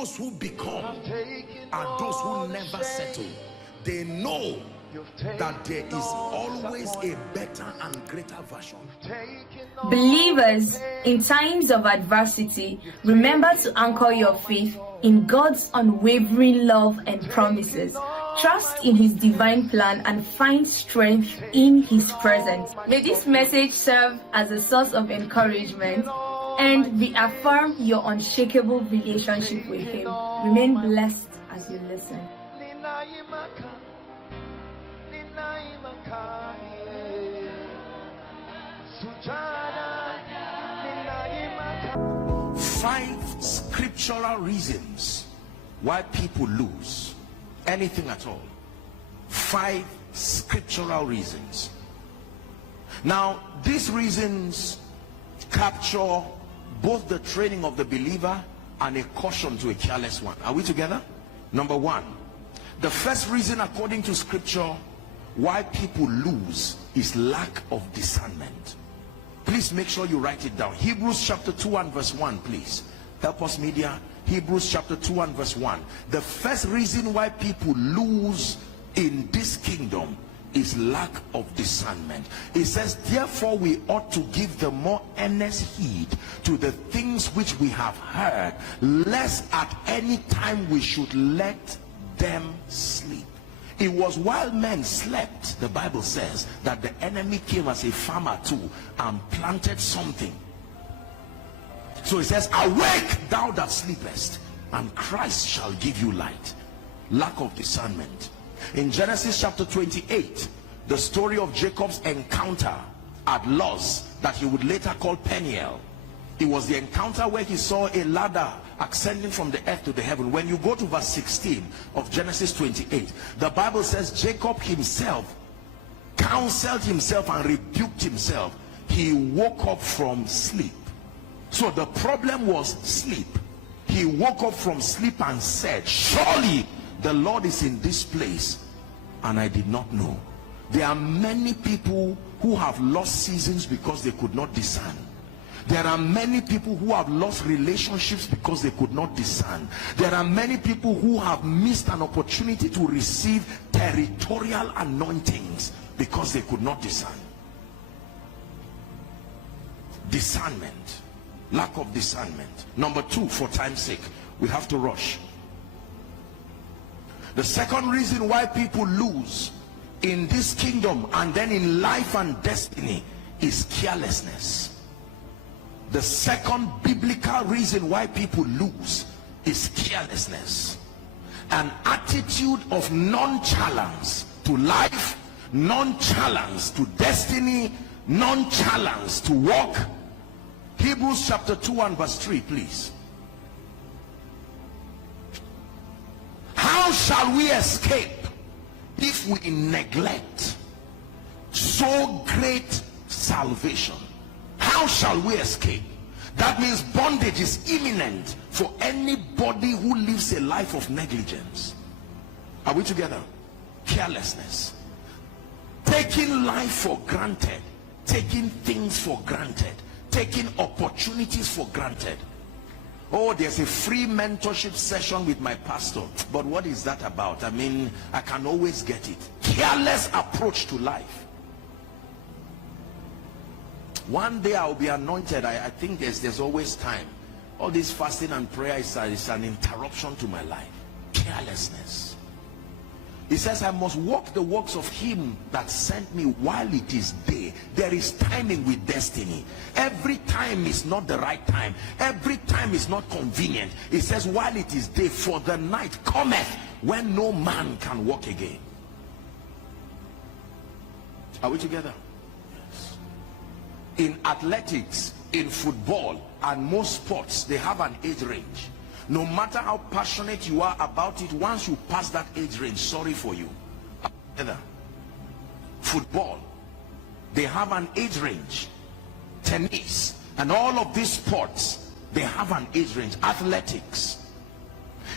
those who become are those who never settle. They know that there is always a better and greater version. Believers, in times of adversity, remember to anchor your faith in God's unwavering love and promises. Trust in His divine plan and find strength in His presence. May this message serve as a source of encouragement and reaffirm your unshakable relationship with Him. Remain blessed as you listen. Five scriptural reasons why people lose anything at all. 5 scriptural reasons. Now, these reasons capture both the training of the believer and a caution to a careless one. Are we together? Number 1, the first reason according to scripture why people lose is lack of discernment. Please make sure you write it down. Hebrews chapter 2 and verse 1, please. Help us, media. Hebrews chapter 2 and verse 1. The first reason why people lose in this kingdom is lack of discernment. It says, therefore we ought to give the more earnest heed to the things which we have heard, lest at any time we should let them sleep. It was while men slept, the Bible says, that the enemy came as a farmer too and planted something. So it says, awake thou that sleepest, and Christ shall give you light. Lack of discernment. In Genesis chapter 28, the story of Jacob's encounter at Luz that he would later call Peniel. It was the encounter where he saw a ladder ascending from the earth to the heaven. When you go to verse 16 of Genesis 28, the Bible says Jacob himself counseled himself and rebuked himself. He woke up from sleep. So the problem was sleep. He woke up from sleep and said, surely the Lord is in this place, and I did not know. There are many people who have lost seasons because they could not discern. There are many people who have lost relationships because they could not discern. There are many people who have missed an opportunity to receive territorial anointings because they could not discern. Discernment. Lack of discernment. Number 2, for time's sake, we have to rush. The second reason why people lose in this kingdom and then in life and destiny is carelessness. The second biblical reason why people lose is carelessness. An attitude of nonchalance to life, nonchalance to destiny, nonchalance to walk. Hebrews chapter 2 and verse 3, please. How shall we escape if we neglect so great salvation? How shall we escape? That means bondage is imminent for anybody who lives a life of negligence. Are we together? Carelessness. Taking life for granted. Taking things for granted. Taking opportunities for granted. Oh, there's a free mentorship session with my pastor, but what is that about? I mean, I can always get it. Careless approach to life. One day I'll be anointed. I think there's always time. All this fasting and prayer is an interruption to my life. Carelessness. He says, I must walk the works of him that sent me while it is day. There is timing with destiny. Every time is not the right time. Every time is not convenient. He says, while it is day, for the night cometh when no man can walk again. Are we together? Yes. In athletics, in football, and most sports, they have an age range. No matter how passionate you are about it, once you pass that age range, sorry for you. Football, they have an age range. Tennis and all of these sports, they have an age range. Athletics,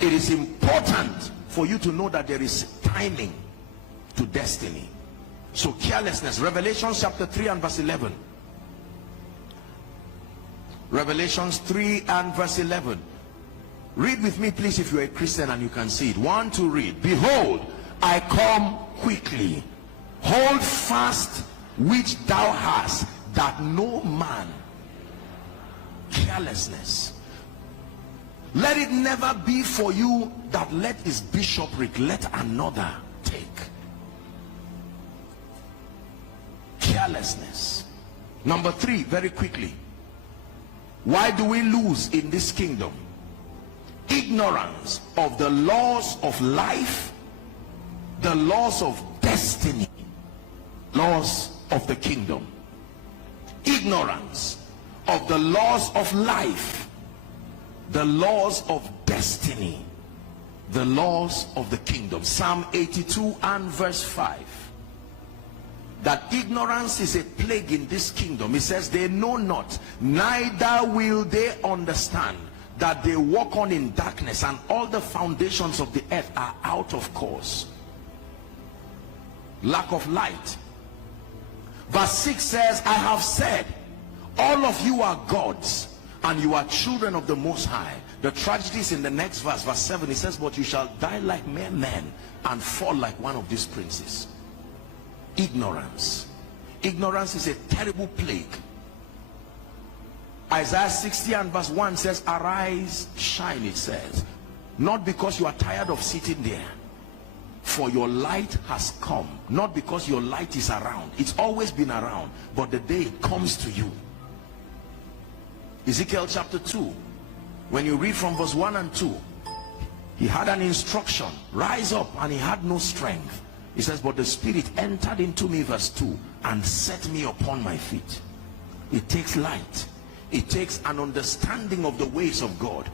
it is important for you to know that there is timing to destiny. So carelessness. Revelation chapter 3 and verse 11. Revelations 3 and verse 11. Read with me, please, if you're a Christian and you can see it. 1, 2, read. Behold, I come quickly. Hold fast which thou hast, that no man. Carelessness. Let it never be for you that let his bishopric let another take. Carelessness. Number 3, very quickly. Why do we lose in this kingdom? Ignorance of the laws of life, the laws of destiny, laws of the kingdom. Ignorance of the laws of life, the laws of destiny, the laws of the kingdom. Psalm 82 and verse 5. That ignorance is a plague in this kingdom. It says, they know not, neither will they understand, that they walk on in darkness, and all the foundations of the earth are out of course. Lack of light. Verse 6 says, I have said, all of you are gods, and you are children of the Most High. The tragedy is in the next verse, verse 7. It says, but you shall die like mere men, and fall like one of these princes. Ignorance. Ignorance is a terrible plague. Isaiah 60 and verse 1 says, arise, shine, it says, not because you are tired of sitting there, for your light has come. Not because your light is around. It's always been around, but the day it comes to you. Ezekiel chapter 2, when you read from verse 1 and 2, he had an instruction, rise up, and he had no strength. He says, but the Spirit entered into me, verse 2, and set me upon my feet. It takes light. It takes an understanding of the ways of God.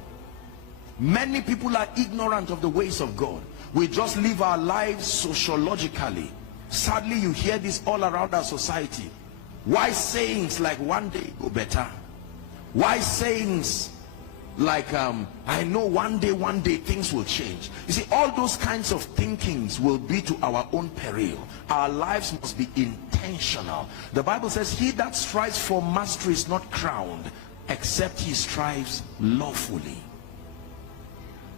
Many people are ignorant of the ways of God. We just live our lives sociologically. Sadly, you hear this all around our society. Why sayings like one day go better? Why sayings like I know one day things will change? You see, all those kinds of thinkings will be to our own peril. Our lives must be intentional. The Bible says, he that strives for mastery is not crowned, except he strives lawfully.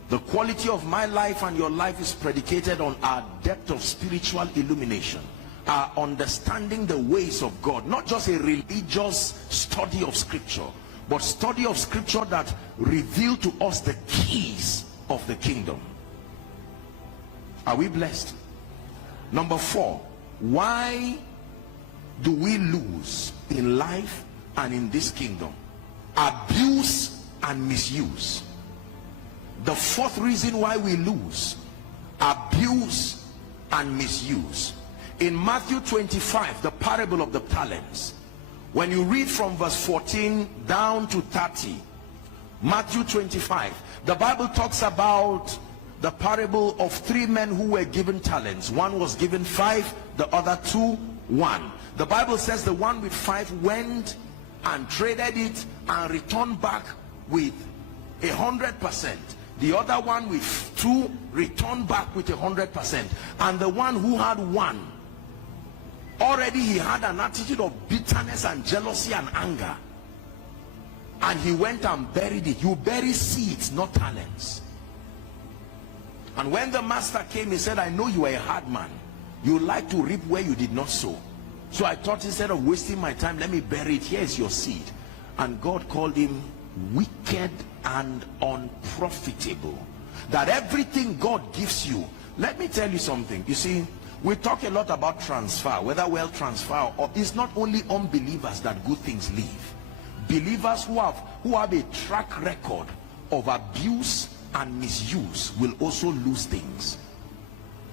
The quality of my life and your life is predicated on our depth of spiritual illumination, our understanding the ways of God. Not just a religious study of scripture, but study of scripture that reveal to us the keys of the kingdom. Are we blessed? Number 4, why do we lose in life and in this kingdom? Abuse and misuse. The 4th reason why we lose: abuse and misuse. In Matthew 25, the parable of the talents, when you read from verse 14 down to 30, Matthew 25, the Bible talks about the parable of 3 men who were given talents. One was given 5, the other 2, 1. The Bible says the one with 5 went and traded it and returned back with 100%. The other one with 2 returned back with 100%. And the one who had 1, already he had an attitude of bitterness and jealousy and anger, and he went and buried it. You bury seeds, not talents. And when the master came, he said, I know you are a hard man. You like to reap where you did not sow. So I thought, instead of wasting my time, let me bury it. Here is your seed. And God called him wicked and unprofitable. That everything God gives you, let me tell you something. You see, we talk a lot about transfer, whether wealth transfer, or it's not only unbelievers that good things leave. Believers who have a track record of abuse and misuse will also lose things,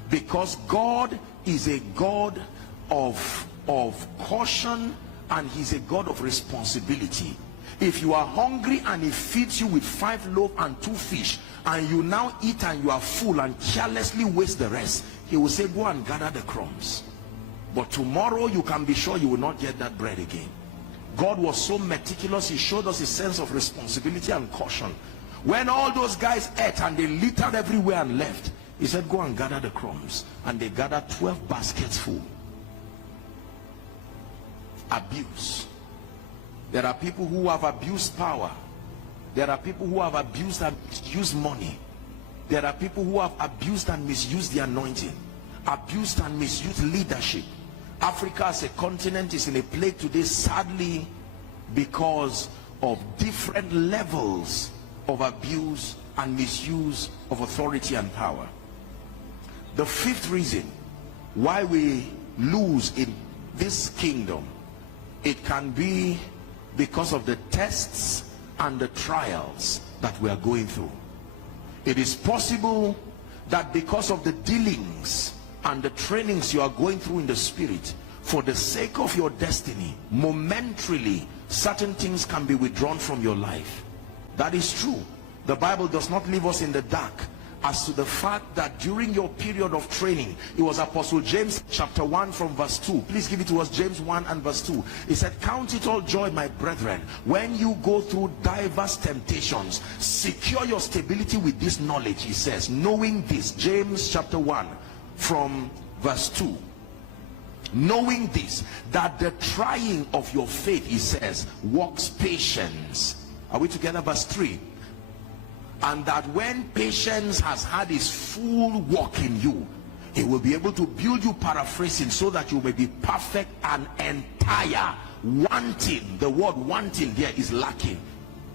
because God is a God of caution, and he's a God of responsibility. If you are hungry and he feeds you with 5 loaves and 2 fish, and you now eat and you are full and carelessly waste the rest, he will say, go and gather the crumbs. But tomorrow you can be sure you will not get that bread again. God was so meticulous. He showed us a sense of responsibility and caution. When all those guys ate and they littered everywhere and left, he said, go and gather the crumbs. And they gathered 12 baskets full. Abuse. There are people who have abused power. There are people who have abused and misused money. There are people who have abused and misused the anointing, abused and misused leadership. Africa as a continent is in a plague today, sadly, because of different levels of abuse and misuse of authority and power. The fifth reason why we lose in this kingdom, it can be because of the tests and the trials that we are going through. It is possible that because of the dealings and the trainings you are going through in the spirit, for the sake of your destiny, momentarily certain things can be withdrawn from your life. That is true. The Bible does not leave us in the dark as to the fact that during your period of training, it was Apostle James chapter 1 from verse 2. Please give it to us, James 1 and verse 2. He said, count it all joy, my brethren, when you go through diverse temptations. Secure your stability with this knowledge, he says, knowing this. James chapter 1 from verse 2. Knowing this, that the trying of your faith, he says, works patience. Are we together? Verse 3. And that when patience has had its full work in you, it will be able to build you, paraphrasing, so that you may be perfect and entire, wanting. The word wanting there is lacking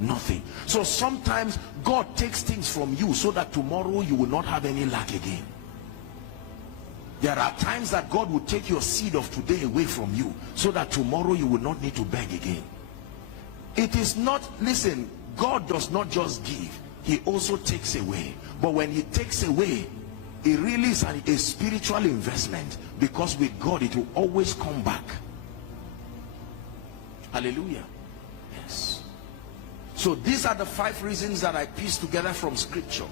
nothing. So sometimes God takes things from you so that tomorrow you will not have any lack again. There are times that God will take your seed of today away from you so that tomorrow you will not need to beg again. It is not, listen, God does not just give, he also takes away. But when he takes away, it really is a spiritual investment, because with God it will always come back. Hallelujah. Yes. So these are the 5 reasons that I pieced together from scripture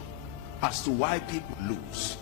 as to why people lose.